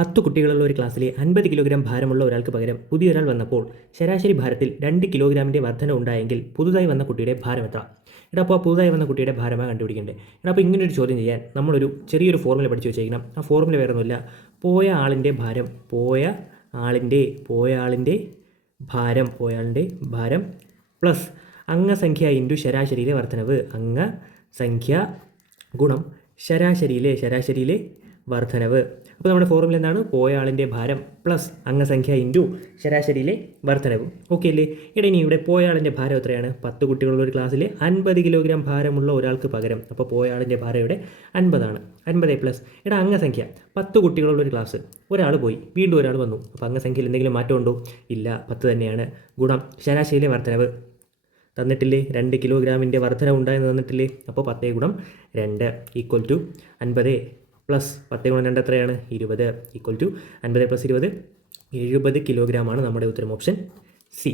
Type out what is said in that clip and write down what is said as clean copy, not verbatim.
10 കുട്ടികളുള്ള ഒരു ക്ലാസ്സിലെ 50 കിലോഗ്രാം ഭാരമുള്ള ഒരാൾക്ക് പകരം പുതിയൊരാൾ വന്നപ്പോൾ ശരാശരി ഭാരത്തിൽ 2 കിലോഗ്രാമിൻ്റെ വർധന ഉണ്ടായെങ്കിൽ പുതുതായി വന്ന കുട്ടിയുടെ ഭാരം എത്ര? എടാ അപ്പോൾ പുതുതായി വന്ന കുട്ടിയുടെ ഭാരമാണ് കണ്ടുപിടിക്കേണ്ടത്. എടാ അപ്പോൾ ഇങ്ങനൊരു ചോദ്യം ചെയ്യാൻ നമ്മളൊരു ചെറിയൊരു ഫോർമുല പഠിച്ചു വെച്ചേക്കണം. ആ ഫോർമുല വേറെ ഒന്നുമില്ല, പോയ ആളിൻ്റെ ഭാരം ഭാരം പ്ലസ് അംഗസംഖ്യ ഇൻറ്റു ശരാശരിയിലെ വർധനവ്. അംഗസംഖ്യ ഗുണം ശരാശരിയിലെ വർധനവ്. അപ്പോൾ നമ്മുടെ ഫോർമുല എന്താണ്? പോയ ആളിൻ്റെ ഭാരം പ്ലസ് അംഗസംഖ്യ ഇൻറ്റു ശരാശരിയിലെ വർധനവ്. ഓക്കെ അല്ലേ? എടാ ഇനി ഇവിടെ പോയ ആളിൻ്റെ ഭാരം എത്രയാണ്? 10 കുട്ടികളുള്ള ഒരു ക്ലാസ്സിൽ 50 കിലോഗ്രാം ഭാരമുള്ള ഒരാൾക്ക് പകരം, അപ്പോൾ പോയ ആളിൻ്റെ ഭാരം ഇവിടെ 50 ആണ്. 50 പ്ലസ് എടാ അംഗസംഖ്യ 10 കുട്ടികളുള്ള ഒരു ക്ലാസ്, ഒരാൾ പോയി വീണ്ടും ഒരാൾ വന്നു. അപ്പോൾ അംഗസംഖ്യയിൽ എന്തെങ്കിലും മാറ്റം ഉണ്ടോ? ഇല്ല, 10 തന്നെയാണ്. ഗുണം ശരാശരിയിലെ വർധനവ് തന്നിട്ടില്ലേ? 2 കിലോഗ്രാമിൻ്റെ വർധന ഉണ്ടായെന്ന് തന്നിട്ടില്ലേ? അപ്പോൾ 10 ഗുണം 2 ഈക്വൽ ടു 50 പ്ലസ് 10 ഗുണം 2 എത്രയാണ്? 20 ഈക്വൽ ടു 50 പ്ലസ് 20 70 കിലോഗ്രാമാണ് നമ്മുടെ ഉത്തരം. Option C.